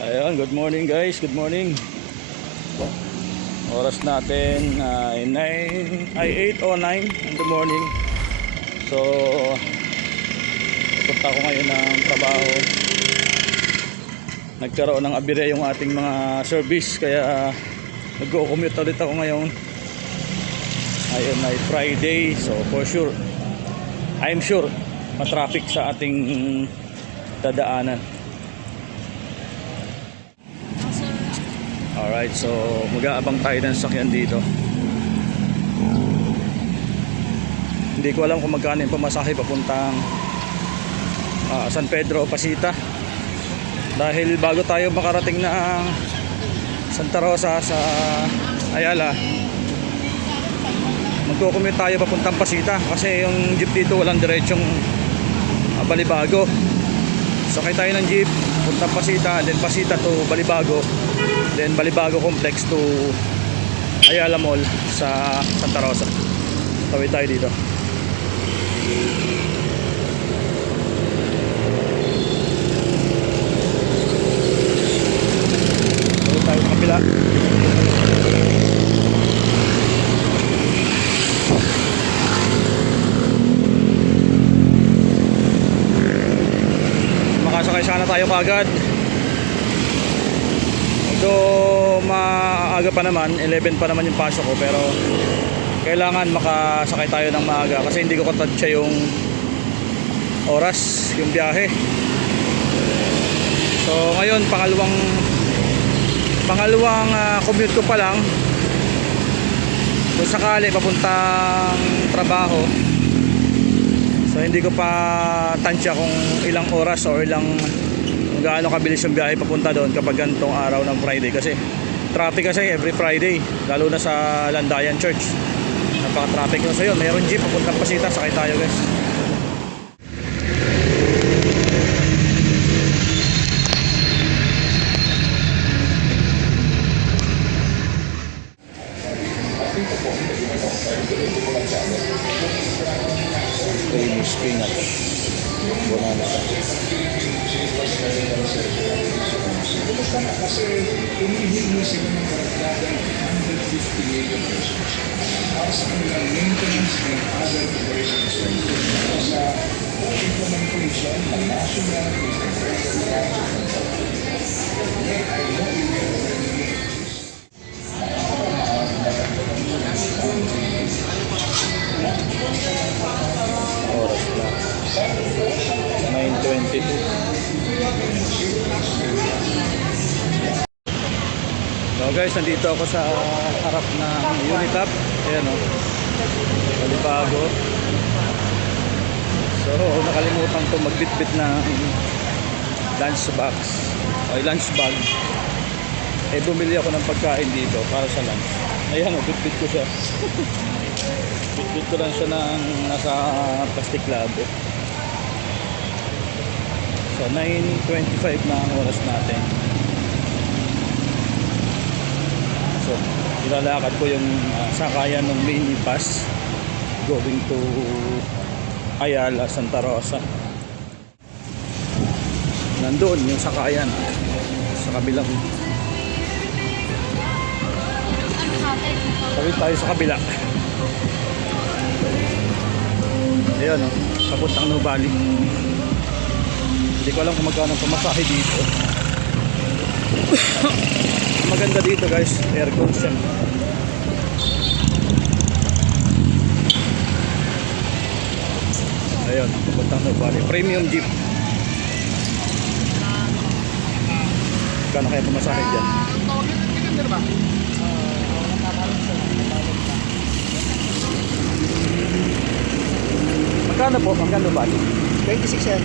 Ayun, good morning guys, good morning. Oras natin ay 8:09 in the morning. So, pupunta ko ngayon ng trabaho. Nagkaroon ng abire yung ating mga service, kaya nag-commute ulit ako ngayon. Ayun ay Friday, so for sure, I'm sure, matraffic sa ating dadaanan. Alright, so mag-aabang tayo ng sakyan dito. Hindi ko alam kung magkano yung pamasahe papuntang San Pedro o Pasita. Dahil bago tayo makarating ng Santa Rosa sa Ayala, magko-commute tayo papuntang Pasita. Kasi yung jeep dito walang diretsong Balibago. Sakay tayo ng jeep puntang Pasita, then Pasita to Balibago, then Balibago Complex to Ayala Mall sa Santa Rosa. Tawid tayo dito. Tawid tayo sa kapila. Makasakay sana tayo kagad. Although maaga pa naman, 11 pa naman yung pasok ko, pero kailangan makasakay tayo ng maaga kasi hindi ko katansya yung oras, yung biyahe. So ngayon pangalawang commute ko pa lang. Kung sakali papuntang trabaho, so hindi ko pa tansya kung ilang oras o kung gaano kabilis yung biyahe papunta doon kapag ganitong araw ng Friday, kasi traffic kasi every Friday, lalo na sa Landayan Church. Napaka-traffic yun. So yun, mayroon jeep papuntang Pasita, sakay tayo guys. Creamy spinach bonanza. Kasi hinihingi sila ng karagdagang 150 million pesos para sa kanilang maintenance and other operating expenses sa implementation ng National Integrated Management Program. Yet, I know you will already Oras na 9:22. So guys, nandito ako sa harap ng Unitap. Ayan o, Balibago. So nakalimutan ko magbitbit ng lunch box o lunch bag. Bumili ako ng pagkain dito para sa lunch. Ayan o, bitbit ko siya. Bitbit ko lang siya ng nasa plastic labo. So 9:25 na ang oras natin. So ilalakad ko yung sakayan ng minibus going to Ayala, Santa Rosa. Nandoon yung sakayan sa kabilang. Tawid tayo sa kabila. Ayan o, papuntang Nubali. Hindi ko alam kung magkano pamasahe dito. Maganda dito guys, air condition. Ayun, papuntang Nubali. Premium jeep. Magkano kaya pamasahe dyan? Magkano po? Magkano ba? 26 yan.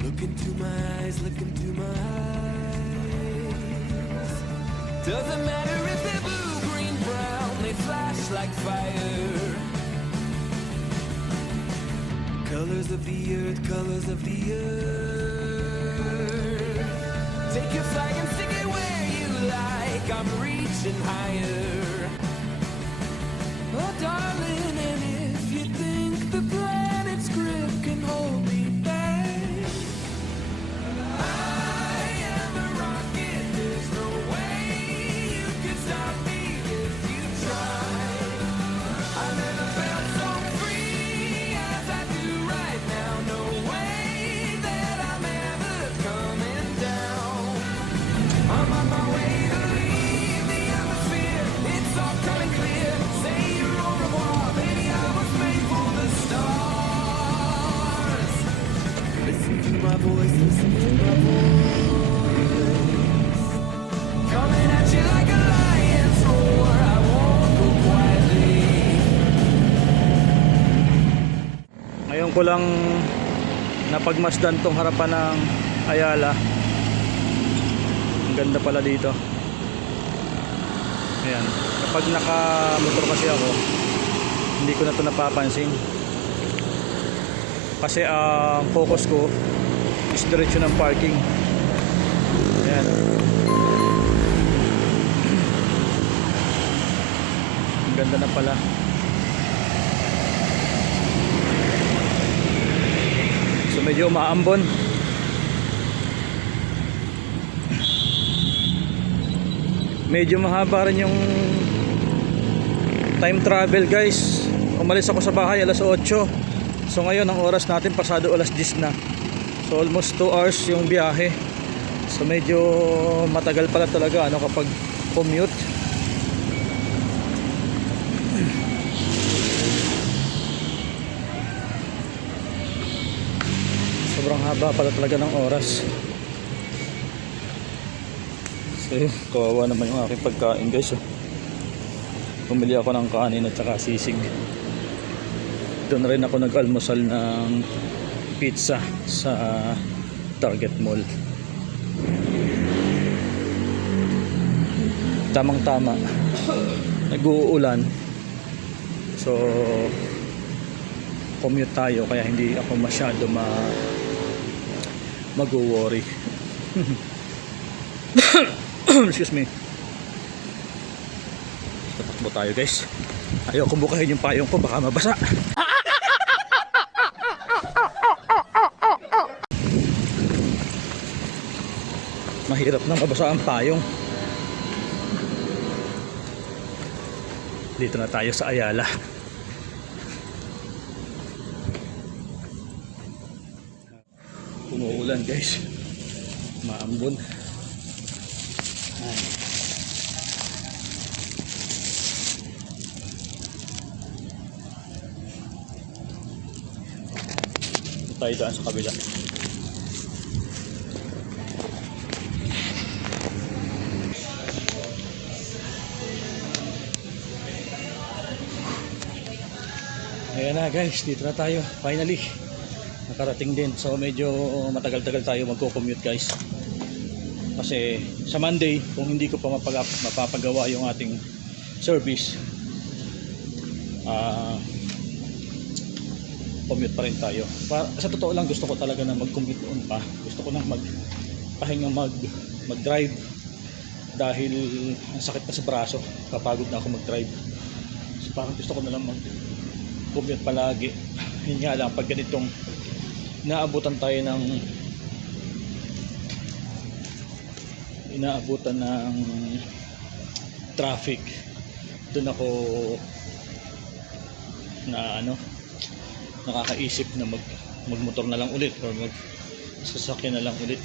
Look into my eyes, look into my eyes. Doesn't matter if they're blue, green, brown, they flash like fire. Colors of the earth, colors of the earth. Take your flag and stick it where you like. I'm reaching higher. Oh darling, and if you think the planet's grip can hold me back, Ngayon ko lang napagmasdan tong harapan ng Ayala. Ang ganda pala dito. Ayan. Kapag nakamotor kasi ako, hindi ko na ito napapansin. Kasi ang focus ko is diretso ng parking. Ayan. Ang ganda na pala. So medyo umaambon. Medyo mahaba rin yung time travel guys. Umalis ako sa bahay alas 8. So ngayon ang oras natin pasado alas 10 na. So almost 2 hours yung biyahe. So medyo matagal pala talaga ano kapag commute. Sobrang haba pala talaga ng oras. So kawawa naman yung aking pagkain guys. Bumili ako ng kanin at saka sisig. Doon rin ako nag-almusal ng pizza sa Target Mall. Tamang tama, nag-uulan. So commute tayo kaya hindi ako masyado mag-worry. Excuse me. Tatakbo tayo guys. Ayoko bukahin yung payong ko, baka mabasa. Mahirap na mabasa ang payong. Dito na tayo sa Ayala. Umuulan guys. Maambon. Ay. Tayo daan sa kabila. Ayan na guys, dito na tayo. Finally, nakarating din. So medyo matagal-tagal tayo magko-commute guys. Kasi sa Monday, kung hindi ko pa mapapagawa yung ating service, commute pa rin tayo. Sa totoo lang gusto ko talaga na mag-commute noon pa. Gusto ko nang magpahinga mag-drive dahil ang sakit na sa braso. Kapagod na ako mag-drive. So parang gusto ko na lang mag-commute palagi. Yun nga lang, pag ganitong inaabutan ng traffic, doon ako nakakaisip na magmotor na lang ulit or magsasakyan na lang ulit.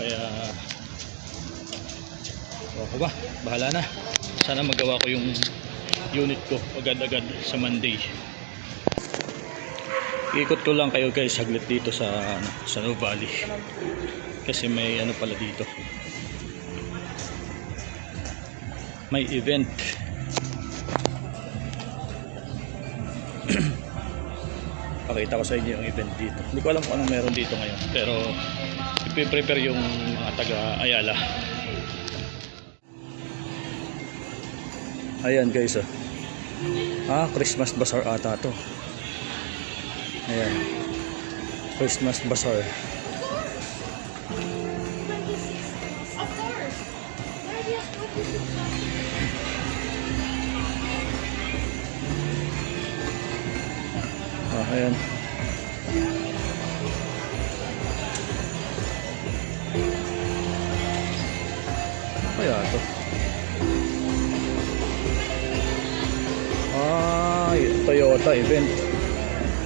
Kaya ako ba, bahala na. Sana magawa ko yung unit ko agad-agad sa Monday. Ikot ko lang kayo guys saglit dito sa Nuvali. Kasi may pala dito. May event. Pakita ko sa inyo yung event dito. Hindi ko alam kung anong meron dito ngayon, pero ipiprepare yung mga taga Ayala. Ayan guys, Christmas Bazaar ata to. Ayan, Christmas Bazaar. Ayan. Kaya to. Toyota event.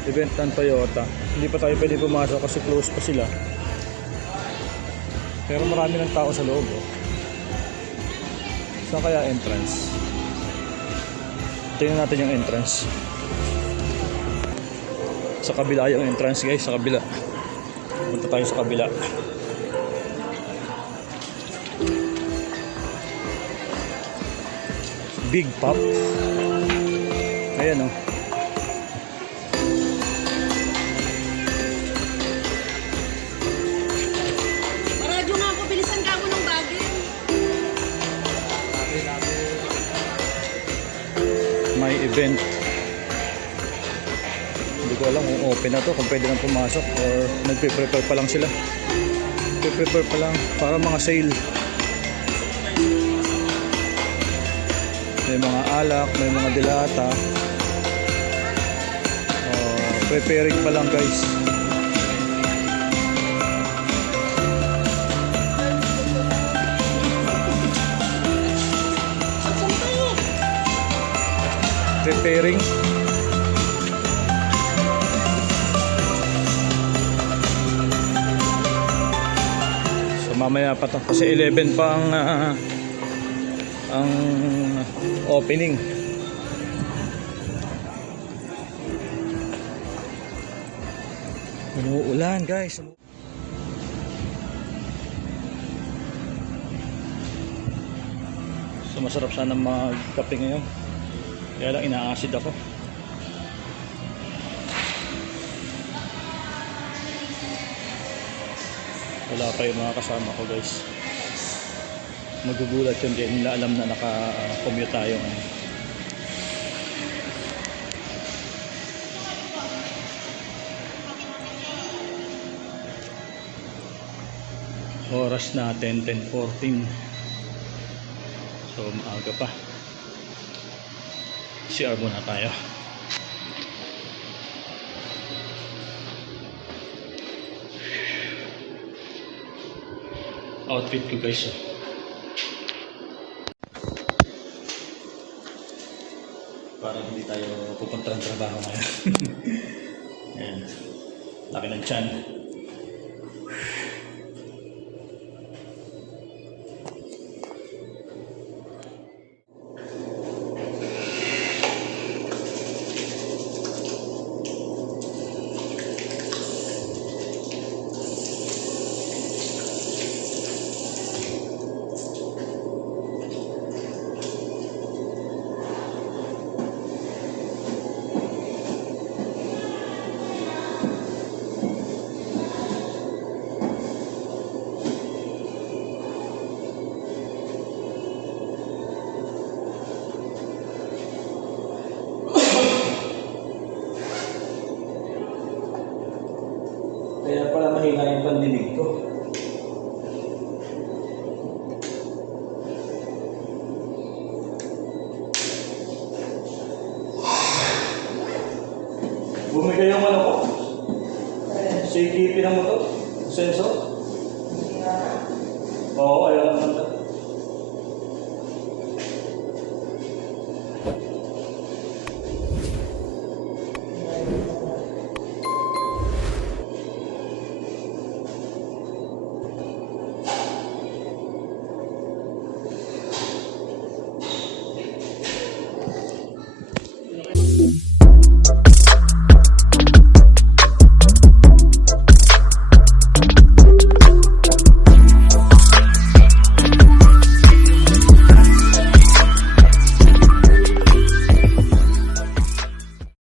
Event ng Toyota. Hindi pa tayo pwede pumasok kasi close pa sila. Pero marami ng tao sa loob. Saan kaya entrance? Tingnan natin yung entrance. Sa kabila yung entrance guys, sa kabila. Punta tayo sa kabila. Big Pop. Ayan event. Hindi ko alam kung open na to, kung pwede nang pumasok or nagpe-prepare pa lang sila. Nagpe-prepare pa lang para mga sale. May mga alak, may mga dilata. Preparing pa lang guys. Preparing. So mamaya pa to kasi 11 pa ang opening. Umuulan guys. So masarap sana magkape ngayon. Kaya lang ina-acid ako. Wala pa yung mga kasama ko guys. Magugulat yun, hindi nila alam na naka-commute tayo ngayon. Oras natin 10:14. So maaga pa. CR muna tayo. Outfit ko guys. Para hindi tayo pupunta ng trabaho ngayon. Ayan. Laki ng tiyan. Kaya pala mahina yung pandinig ko. Bumigay yung ano ko? CKP ng motor? Sensor? Oo, ayaw lang ng